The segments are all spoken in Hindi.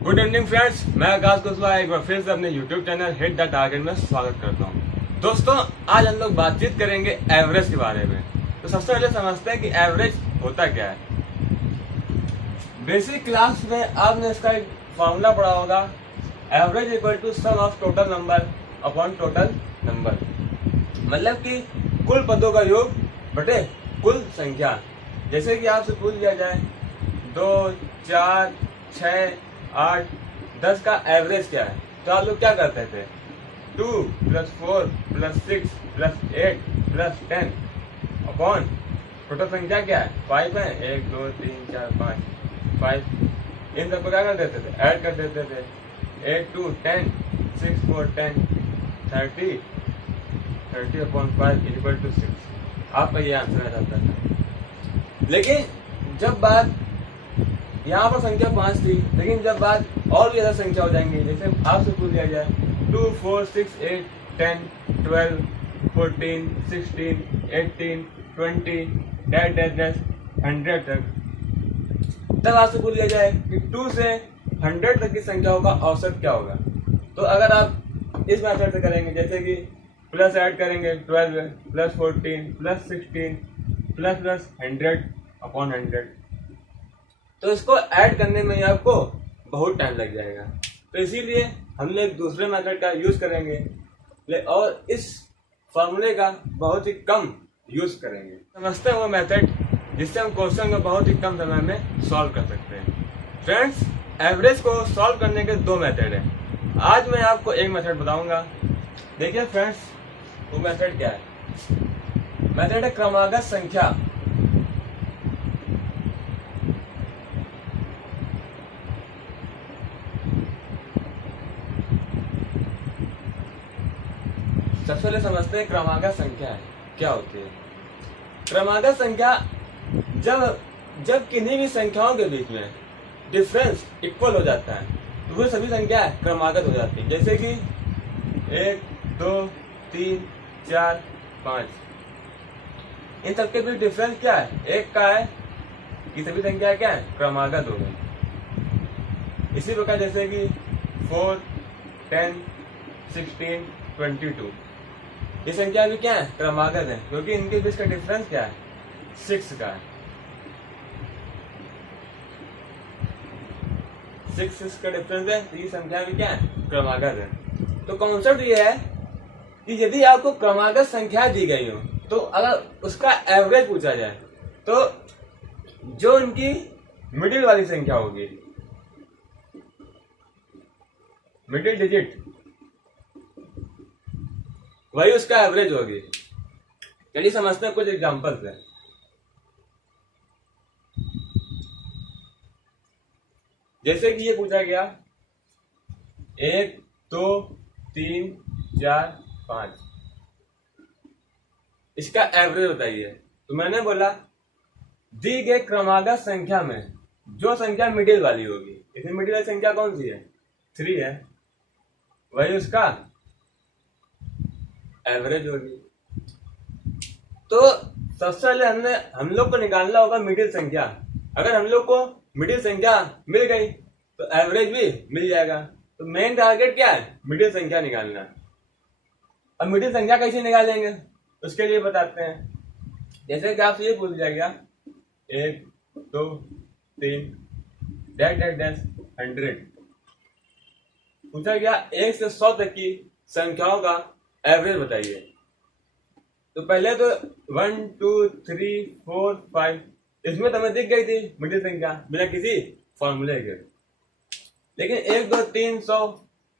गुड इवनिंग फ्रेंड्स, मैं आकाश कुशवाहा एक बार फिर से अपने YouTube channel hit the target में स्वागत करता हूं। दोस्तों, आज हम लोग बातचीत करेंगे एवरेज के बारे में। तो सबसे पहले समझते हैं कि एवरेज होता क्या है। बेसिक क्लास में आपने इसका एक फॉर्मूला पढ़ा होगा, average equal to sum of total number upon total number. मतलब कि कुल पदों का योग बटे कुल संख्या। जैसे कि आपसे पूछ लिया जाए 2, 4, 6, 8, 10 का एवरेज क्या है, तो आप लोग क्या करते थे? 2 + 4 + 6 + 8 + 10 अपॉन टोटल संख्या क्या है, 5 है। 1 2 3 4 5 5 इन सबको क्या कर देते थे? ऐड कर देते थे। 8 2 10 6 4 10 30 30 अपॉन 5 = 6। आपका ये आंसर आ जाता था। लेकिन जब बात यहाँ पर संख्या 5 थी, लेकिन जब बात और भी ज्यादा संख्या हो जाएंगी, जैसे आपसे पूछ लिया जाए 2 4 6 8 10 12 14 16 18 20 डैश डैश डैश 100 तक, तब आपसे पूछ लिया जाए कि 2 से 100 तक की संख्याओं का औसत क्या होगा। तो अगर आप इस मेथड से करेंगे, जैसे कि प्लस ऐड करेंगे 12 + 14 + 16 प्लस 100 अपॉन 100, तो इसको ऐड करने में आपको बहुत टाइम लग जाएगा। तो इसीलिए हम लोग एक दूसरे मेथड का यूज करेंगे और इस फॉर्मूले का बहुत ही कम यूज करेंगे। समझते हैं वो मेथड जिससे हम क्वेश्चन को बहुत ही कम समय में सॉल्व कर सकते हैं। फ्रेंड्स, एवरेज को सॉल्व करने के 2 मेथड हैं। आज मैं आपको एक मेथड बताऊंगा। देखिए फ्रेंड्स, वो मेथड क्या है? मेथड है क्रमागत संख्या। सबसे पहले समझते हैं क्रमागत संख्या है क्या होती है। क्रमागत संख्या जब जब किन्हीं भी संख्याओं के बीच में डिफरेंस इक्वल हो जाता है तो वो सभी संख्या क्रमागत हो जाती है। जैसे कि 1 2 3 4 5, इन सबके बीच डिफरेंस क्या है? 1 का है कि सभी संख्या क्या है? क्रमागत हो गई। इसी प्रकार जैसे कि 4 10 16 22, ये संख्या भी क्या है? क्रमागत है, क्योंकि इनके बीच का डिफरेंस क्या है? 6 का है। 6 का डिफरेंस है, तो ये संख्या भी क्या है? क्रमागत है। तो कॉन्सेप्ट ये है कि यदि आपको क्रमागत संख्या दी गई हो, तो अगर उसका एवरेज पूछा जाए तो जो उनकी मिडिल वाली संख्या होगी, मिडिल डिजिट, वही उसका एवरेज होगी। चलिए समझते हैं कुछ एग्जांपल से। जैसे कि ये पूछा गया 1 2 3 4 5, इसका एवरेज बताइए। तो मैंने बोला दी गई क्रमागत संख्या में जो संख्या मिडिल वाली होगी, इसमें मिडिल वाली संख्या कौन सी है? 3 है, वही उसका एवरेज होगी। तो सबसे पहले हम लोग को निकालना होगा मिडिल संख्या। अगर हम लोग को मिडिल संख्या मिल गई तो एवरेज भी मिल जाएगा। तो मेन टारगेट क्या है? मिडिल संख्या निकालना। अब मिडिल संख्या कैसे निकालेंगे उसके लिए बताते हैं। जैसे कि आपसे ये पूछ जाएगा 1 2 3 डैश डैश डैश 100, पूछा गया 1 से 100 तक की संख्याओं का एवरेज बताइए। तो पहले तो 1 2 3 4 5, इसमें तो हमें दिख गई थी मिडिल संख्या बिना किसी फॉर्मूले के। लेकिन 1 2 3 100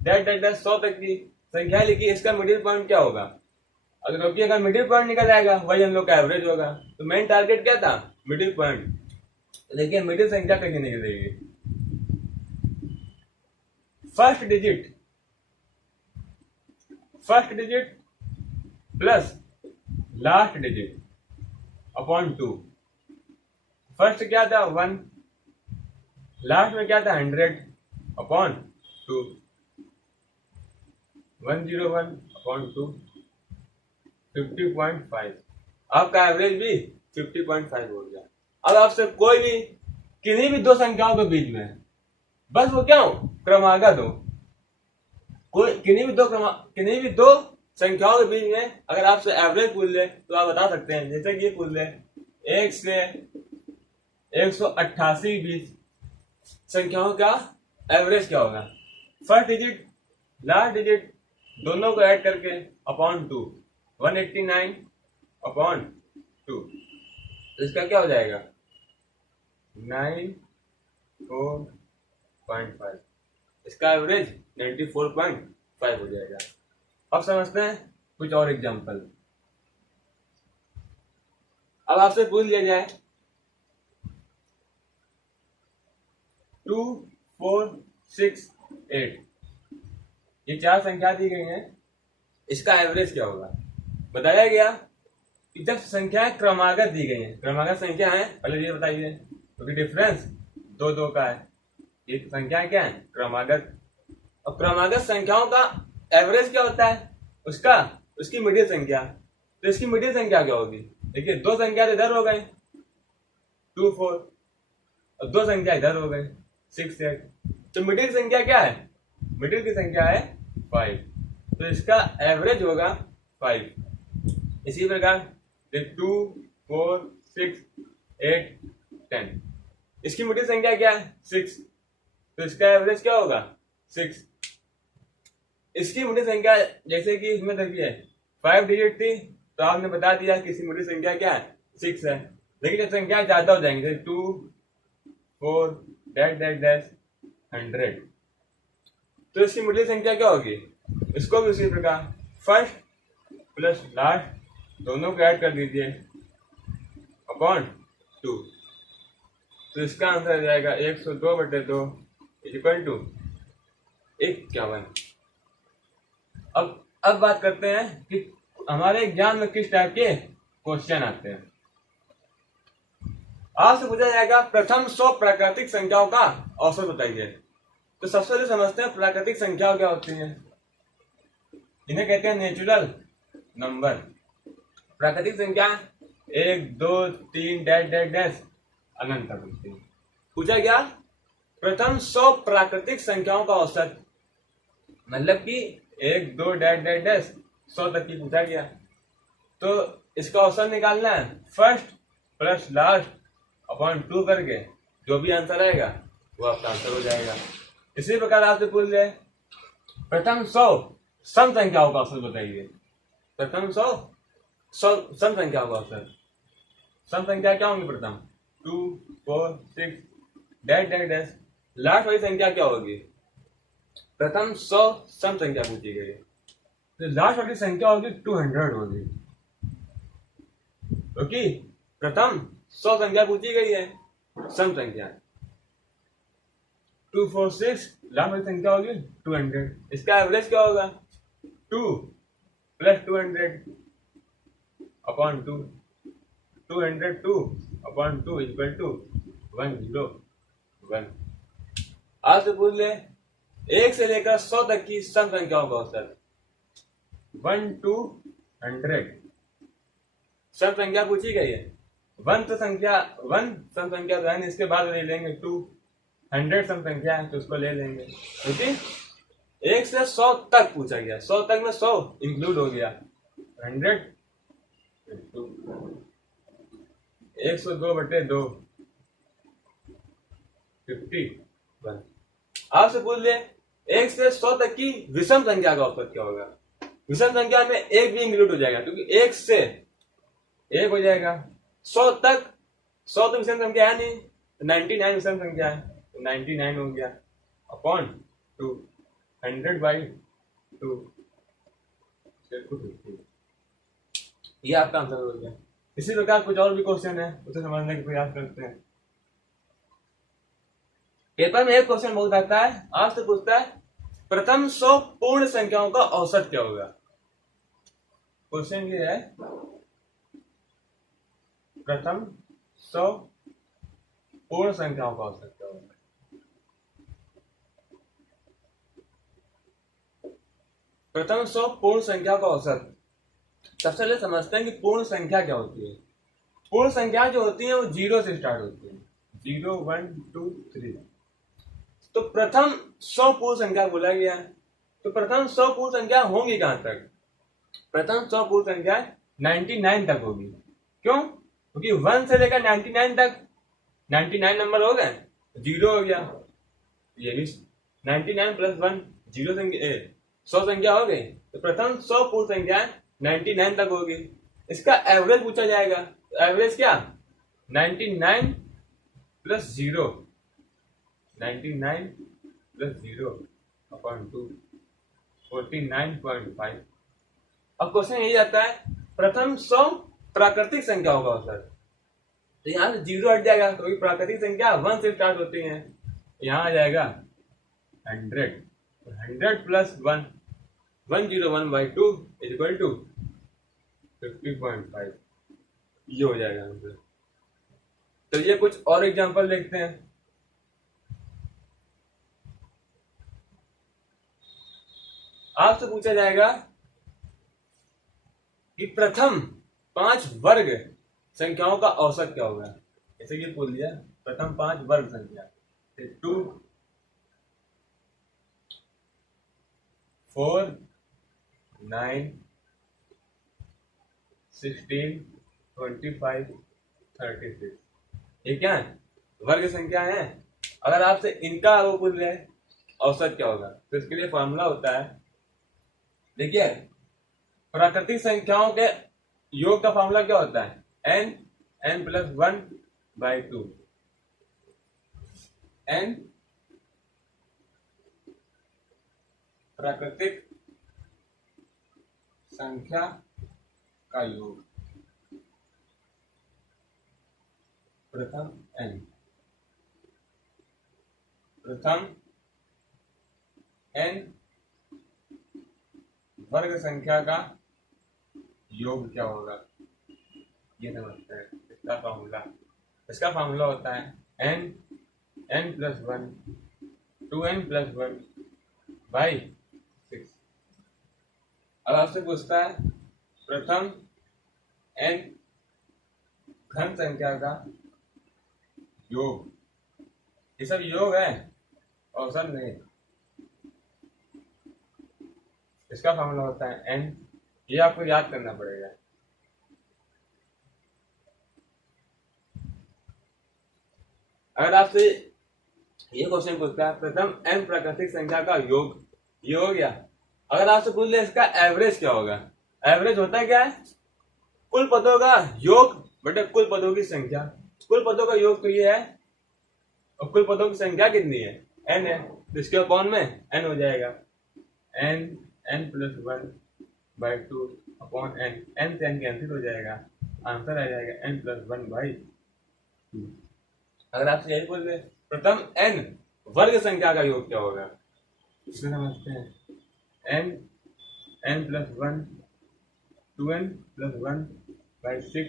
डैश डैश डैश 100 तक की संख्या लिखी, इसका मिडिल पॉइंट क्या होगा? अगर मिडिल पॉइंट निकल आएगा वही हम लोग का एवरेज होगा। तो मेन टारगेट क्या था? Middle point. देखिए मिडिल संख्या कैसे निकलेगी? First digit plus last digit upon 2। First क्या था? 1, लास्ट में क्या था? 100 अपॉन 2, 101 अपॉन 2, 50.5। आपका एवरेज भी 50.5 हो गया। अब आपसे कोई भी किन्हीं भी 2 संख्याओं के बीच में बस वो क्या हो, क्रमागत हो। कोई किन्हीं भी दो संख्याओं के बीच में अगर आपसे एवरेज पूछ ले तो आप बता सकते हैं। जैसे कि ये पूछ ले 1 से 188 बीच संख्याओं का एवरेज क्या होगा, फर्स्ट डिजिट लास्ट डिजिट दोनों को ऐड करके अपॉन 2, 189 अपॉन 2, तो इसका क्या हो जाएगा 94.5, इसका एवरेज 94.5 हो जाएगा। अब समझते हैं कुछ और एग्जांपल। अब आपसे पूछ लिया जाए 2, 4, 6, 8, ये 4 संख्या दी गई हैं, इसका एवरेज क्या होगा। बताया गया कि जब संख्याएं क्रमागत दी गई हैं, क्रमागत संख्या है, पहले ये बताइए क्योंकि डिफरेंस 2 का है, ये संख्याएं क्या है क्रमागत। और क्रमागत संख्याओं का एवरेज क्या होता है, उसकी मिडिल संख्या। तो इसकी मिडिल संख्या क्या होगी, देखिए 2 संख्या तो इधर हो गए 2, 4 और 2 संख्या इधर हो गए 6, 8, तो मिडिल संख्या क्या है, मिडिल की संख्या है 5, तो इसका एवरेज होगा 5। इसी प्रकार 2, 4, 6, 8, 10, इसकी मिडिल संख्या क्या है 6, तो इसका एवरेज क्या होगा 6। इसकी मिडिल संख्या जैसे कि इसमें देखिए 5 डिजिट थी तो आपने बता दिया कि इसकी मिडिल संख्या क्या है 6 है, लेकिन जब संख्या ज्यादा हो जाएंगे जैसे 2, 4, डैश 100, तो इसकी मिडिल संख्या क्या होगी, इसको भी उसी प्रकार फर्स्ट प्लस लास्ट दोनों को ऐड कर दीजिए अपॉन 2, तो इसका आंसर आ जाएगा 102/2 इक्वल टू 51। अब बात करते हैं कि हमारे एग्जाम में किस टाइप के क्वेश्चन आते हैं। आपसे पूछा जाएगा प्रथम 100 प्राकृतिक संख्याओं का औसत बताइए। तो सबसे पहले समझते हैं प्राकृतिक संख्याओं क्या होती हैं। इन्हें कहते हैं नेचुरल नंबर। प्राकृतिक संख्या 1, 2, 3 डैश अनंत तक होती है। पूछा गया प्रथम 100 प्राकृतिक संख्याओं का औसत, मतलब कि 1, 2 डैश 100 तक की पूछा गया, तो इसका औसत निकालना है फर्स्ट प्लस लास्ट अपॉन 2 करके, जो भी आंसर आएगा वो आपका आंसर हो जाएगा। इसी प्रकार आपसे पूछ ले प्रथम 100 सम संख्याओं का औसत बताइए। प्रथम 100 सम संख्याओं का औसत, सम संख्या क्या होंगी प्रथम 2, 4, 6 डैश लास्ट वाली संख्या क्या होगी, प्रथम 100 सम संख्या पूछी गई तो लास्ट वाली संख्या होगी 200 होगी, क्योंकि प्रथम 100 संख्या पूछी गई है सम संख्या। 2, 4, 6 लास्ट वाली संख्या होगी 200, इसका एवरेज क्या होगा 2 plus 200 upon 2, 202 upon 2 equal to 101। आज से पूछ ले 1 से लेकर 100 तक की सम संख्याओं का औसत 1 to 100 सम संख्या पूछी गई है। 1 सम संख्या तो है, इसके बाद ले लेंगे 2, 100 सम संख्या है तो उसको ले लेंगे, क्योंकि 1 से 100 तक पूछा गया, 100 तक में 100 इंक्लूड हो गया, 100 102/2 51। आपसे पूछ ले 1 से 100 तक की विषम संख्या का औसत क्या होगा। विषम संख्या में 1 भी इंक्लूड हो जाएगा, क्योंकि 1 से 1 हो जाएगा, 100 तक 100 तो विषम संख्या है नहीं, 99 विषम संख्या है तो 99 हो गया अपॉन 2, 100/2 ये आपका आंसर हो गया। इसी प्रकार कुछ और भी क्वेश्चन है, उसे समझने का प्रयास करते हैं। पेपर में एक क्वेश्चन बहुत आता है, आपसे पूछता है प्रथम 100 पूर्ण संख्याओं का औसत क्या होगा। क्वेश्चन ये है प्रथम 100 पूर्ण संख्याओं का औसत क्या होगा। प्रथम 100 पूर्ण संख्या का औसत, सबसे पहले समझते हैं कि पूर्ण संख्या क्या होती है। पूर्ण संख्या जो होती है वो 0 से स्टार्ट होती है, 0, 1, 2, 3। तो प्रथम 100 पूर्ण संख्या बोला गया है, तो प्रथम 100 पूर्ण संख्या होंगी कहां तक? प्रथम 100 पूर्ण संख्या 99 तक होगी। क्यों? क्योंकि 1 से लेकर 99 तक 99 नंबर हो गए, 0 हो गया, ये भी 99 प्लस 1 0 संख्या 100 संख्या हो गई, तो प्रथम 100 पूर्ण संख्या 99 तक होगी। इसका एवरेज पूछा जाएगा, तो एवरेज क्या? 99 प्लस 0, 99 प्लस 0 अपॉन 2, 49.5। अब क्वेश्चन यही आता है, प्रथम 100 प्राकृतिक संख्या होगा सर, तो यहाँ से 0 हट जाएगा, क्योंकि प्राकृतिक संख्या 1 से स्टार्ट होती है। यहाँ आ जाएगा 100, 100 प्लस 1, 101/2 इज इक्वल टू 50.5, ये हो जाएगा आंसर। तो ये कुछ और एग्जांपल देखते हैं। आपसे पूछा जाएगा कि प्रथम 5 वर्ग संख्याओं का औसत क्या होगा। जैसे कि बोल दिया प्रथम 5 वर्ग संख्या 2, 4, 9, 16, 25, 36, ये क्या है? वर्ग संख्या है। अगर आपसे इनका वो पूछ रहे औसत क्या होगा, तो इसके लिए फॉर्मूला होता है, देखिए प्राकृतिक संख्याओं के योग का फॉर्मूला क्या होता है? n प्लस 1/2, n प्राकृतिक संख्या का योग, प्रथम n, प्रथम n वर्ग संख्या का योग क्या होगा, ये समझते हैं। इसका फार्मूला होता है n प्लस 1, 2n प्लस 1/6। अब आपसे पूछता है प्रथम n घन संख्या का योग, ये सब योग है, औसत नहीं। इसका फॉर्मूला होता है n, ये आपको याद करना पड़ेगा। अगर आपसे ये क्वेश्चन पूछता है प्रथम n प्राकृतिक संख्या का योग, ये हो गया। अगर आपसे पूछ ले इसका एवरेज क्या होगा, एवरेज होता है क्या है? कुल पदों का योग बटे कुल पदों की संख्या। कुल पदों का योग तो ये है, और कुल पदों की संख्या कितनी है? n है, तो इसके अपॉन में n हो जाएगा, n प्लस 1/2 अपॉन n से n कैंसिल हो जाएगा, आंसर आ जाएगा n प्लस 1/2। अगर आपसे यही बोल रहे प्रथम n वर्ग संख्या का योग क्या होगा, इसे समझते हैं। n plus 1, 2n plus 1/6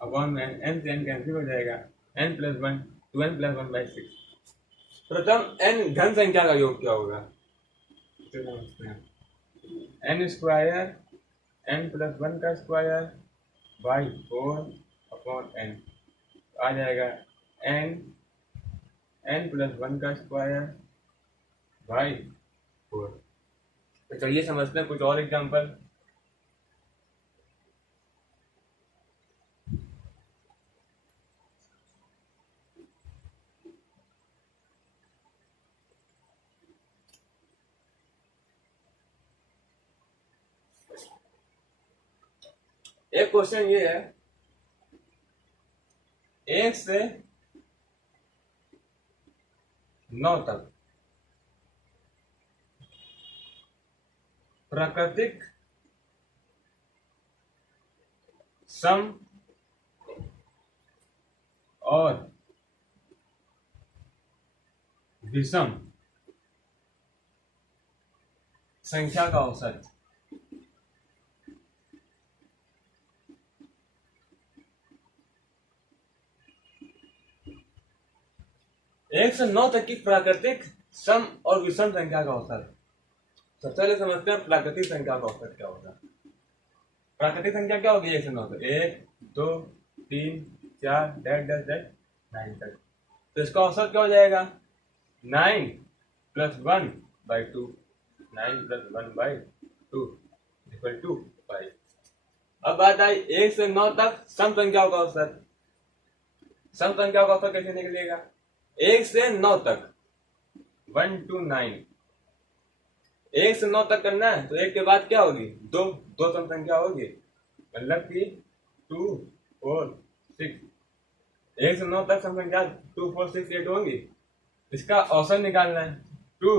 upon में n से n कैंसिल हो जाएगा, n प्लस 1, 2n प्लस 1/6। प्रथम n घन संख्या का योग क्या होगा, इसे समझते हैं। n स्क्वायर n प्लस 1 का स्क्वायर बाई 4 अपॉन n, आ जाएगा n प्लस 1 का स्क्वायर बाई 4। तो चलिए समझते हैं कुछ और एग्जांपल। एक क्वेश्चन ये है, 1 से 9 तक प्राकृतिक सम और विषम संख्या का औसत। एक से 9 तक की प्राकृतिक सम और विषम संख्या का औसत। सबसे पहले समझते हैं प्राकृतिक संख्या का औसत क्या होगा। प्राकृतिक संख्या क्या होगी 1 से 9 तक? 1, 2, 3, 4 9 तक। तो इसका औसत क्या हो जाएगा? 9 प्लस 1/2, 9 प्लस 1/2 इक्वल टू 5। अब बात आई 1 से 9 तक सम संख्याओं का औसत। सम संख्याओं का औसत कैसे निकलेगा? 1 से 9 तक 1 to 9, 1 से 9 तक करना है तो 1 के बाद क्या होगी? दो सम संख्या होगी, मतलब कि 2, 4, 6। 1 से 9 तक सम संख्या 2, 4, 6, 8 होंगी। इसका औसत निकालना है 2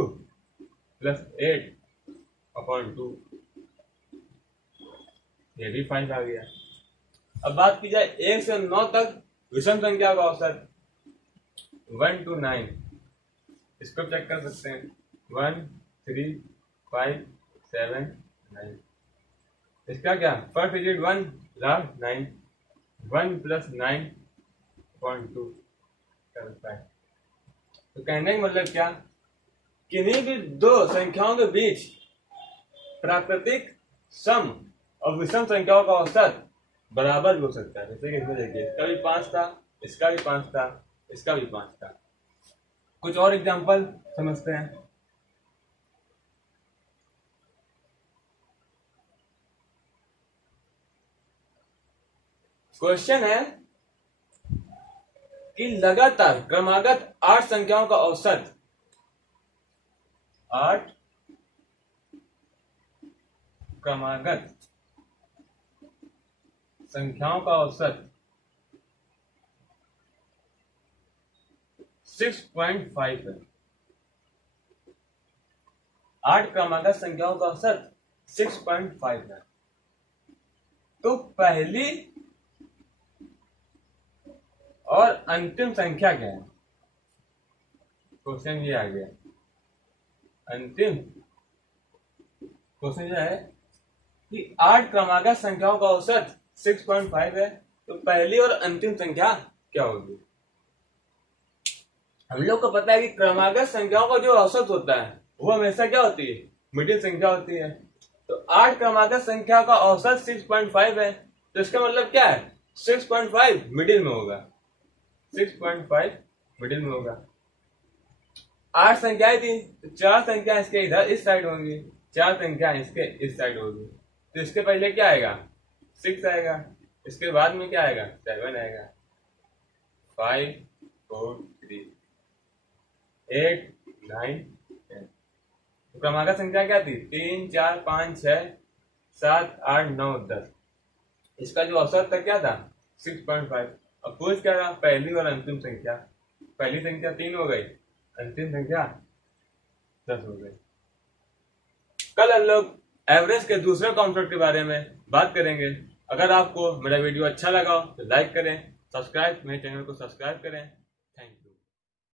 प्लस 8/2, ये भी 5 आ गया। अब बात की जाए 1 से 9 तक विषम संख्या का औसत 1 to 9, इसको चेक कर सकते हैं 1, 3, 5, 7, 9। इसका क्या? फर्स्ट डिजिट 1 लास्ट 9, 1 प्लस 9/2 तो कहने का मतलब क्या? किन्हीं भी दो संख्याओं के बीच प्राकृतिक सम और विषम संख्याओं का औसत बराबर भी हो सकता है। जैसे कि इसमें देखिए, इसका भी 5 था, इसका भी 5 था, इसका भी 5 था। कुछ और एग्जांपल समझते हैं। क्वेश्चन है कि लगातार क्रमागत 8 संख्याओं का औसत 8 क्रमागत संख्याओं का औसत 6.5 है। 8 क्रमागत संख्याओं का औसत 6.5 है। तो पहली और अंतिम संख्या क्या है? क्वेश्चन ये आ गया। अंतिम क्वेश्चन यह है कि 8 क्रमागत संख्याओं का औसत 6.5 है, तो पहली और अंतिम संख्या क्या होगी? हम लोग को पता है कि क्रमागत संख्याओं का जो औसत होता है वो हमेशा क्या होती है? मिडिल संख्या होती है। तो 8 क्रमागत संख्या का औसत 6.5 है, तो इसका मतलब क्या है? 6.5 मिडिल में होगा, 6.5 मिडिल में होगा। 8 संख्याएं थी तो 4 संख्या इसके इधर इस साइड होंगी, 4 संख्या इसके इस साइड होगी। तो इसके पहले क्या आएगा? 6 आएगा, इसके बाद में क्या आएगा? 7 आएगा, 5, 4, 3, 8, 9, 10। तो क्रमागत संख्या क्या थी? 3, 4, 5, 6, 7, 8, 9, 10। इसका जो औसत था क्या था? 6.5। अब पूछ क्या रहा? पहली और अंतिम संख्या। पहली संख्या 3 हो गई, अंतिम संख्या 10 हो गई। कल हम लोग एवरेज के दूसरे कॉन्सेप्ट के बारे में बात करेंगे। अगर आपको मेरा वीडियो अच्छा लगा हो तो लाइक करें, मेरे चैनल को सब्सक्राइब करें।